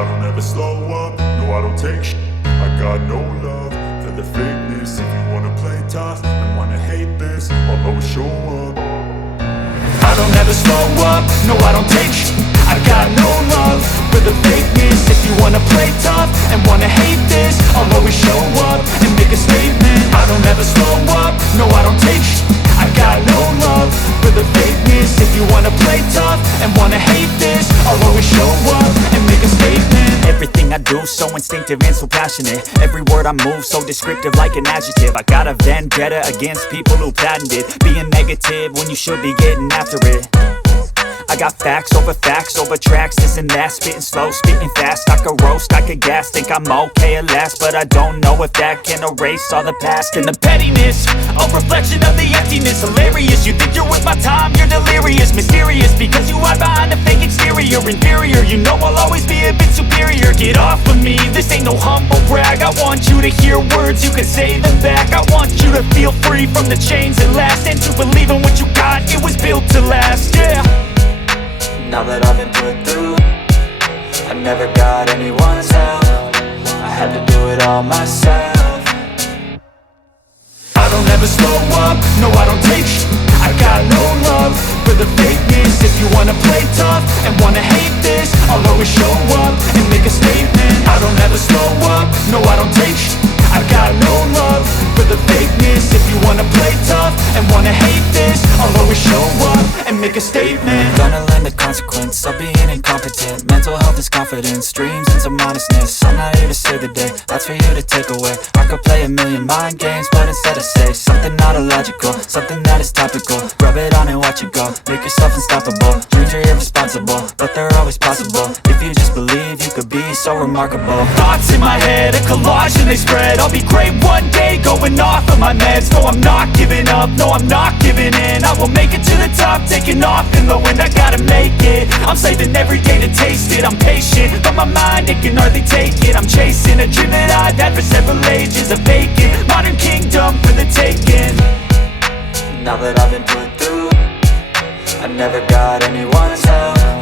I don't ever slow up, no I don't take shit. I got no love for the fakeness. If you wanna play tough and wanna hate this, I'll always show up. I don't ever slow up, no I don't take shit. I got no love for the fakeness. If you wanna play tough and wanna hate this, I'll always show up and make a statement. I don't ever slow up, no I don't take shit. I got no love for the fakeness. If you wanna play tough and wanna hate this, I'll always show up and make a statement. Everything I do so instinctive and so passionate. Every word I move so descriptive like an adjective. I got a vendetta against people who patented being negative when you should be getting after it. I got facts over tracks, this and that. Spitting slow, spitting fast. I could roast, I could gas. Think I'm okay at last, but I don't know if that can erase all the past. And the pettiness, a reflection of the emptiness. Hilarious, you think you're worth my time, you're delirious. Mysterious, because you hide behind a fake exterior. Inferior, you know I'll always be a bit superior. Get off of me, this ain't no humble brag. I want you to hear words, you can say them back. I want you to feel free from the chains that last, and to believe in what you got, it was built to last, yeah. Now that I've been put through, I never got anyone's help. I had to do it all myself. I don't ever slow up, no I don't take shit. I got no love for the fakeness. If you wanna play tough and wanna hate this, I'll always show up and make a statement. I don't ever slow up, no I don't take shit. I got no love for the fakeness. If you wanna play tough and wanna hate this, I'll always show up and make a statement. Gonna learn the consequence of being incompetent. Mental health is confidence, dreams and some honestness. I'm not here to save the day, that's for you to take away. I could play a million mind games, but instead I say something not illogical, something that is topical. Rub it on and watch it go, make yourself unstoppable. Dreams are irresponsible, but they're always possible. If you just believe, you could be so remarkable. Thoughts in my head, a collage and they spread. I'll be great one day, going off of my meds. No, I'm not giving up, no, I'm not giving in. I will make it to the top, taking off in the wind. I gotta make it, I'm saving every day to taste it. I'm patient, but my mind, it can hardly take it. I'm chasing a dream that I've had for several ages. A vacant, modern kingdom for the taking. Now that I've been put through, I never got anyone's help.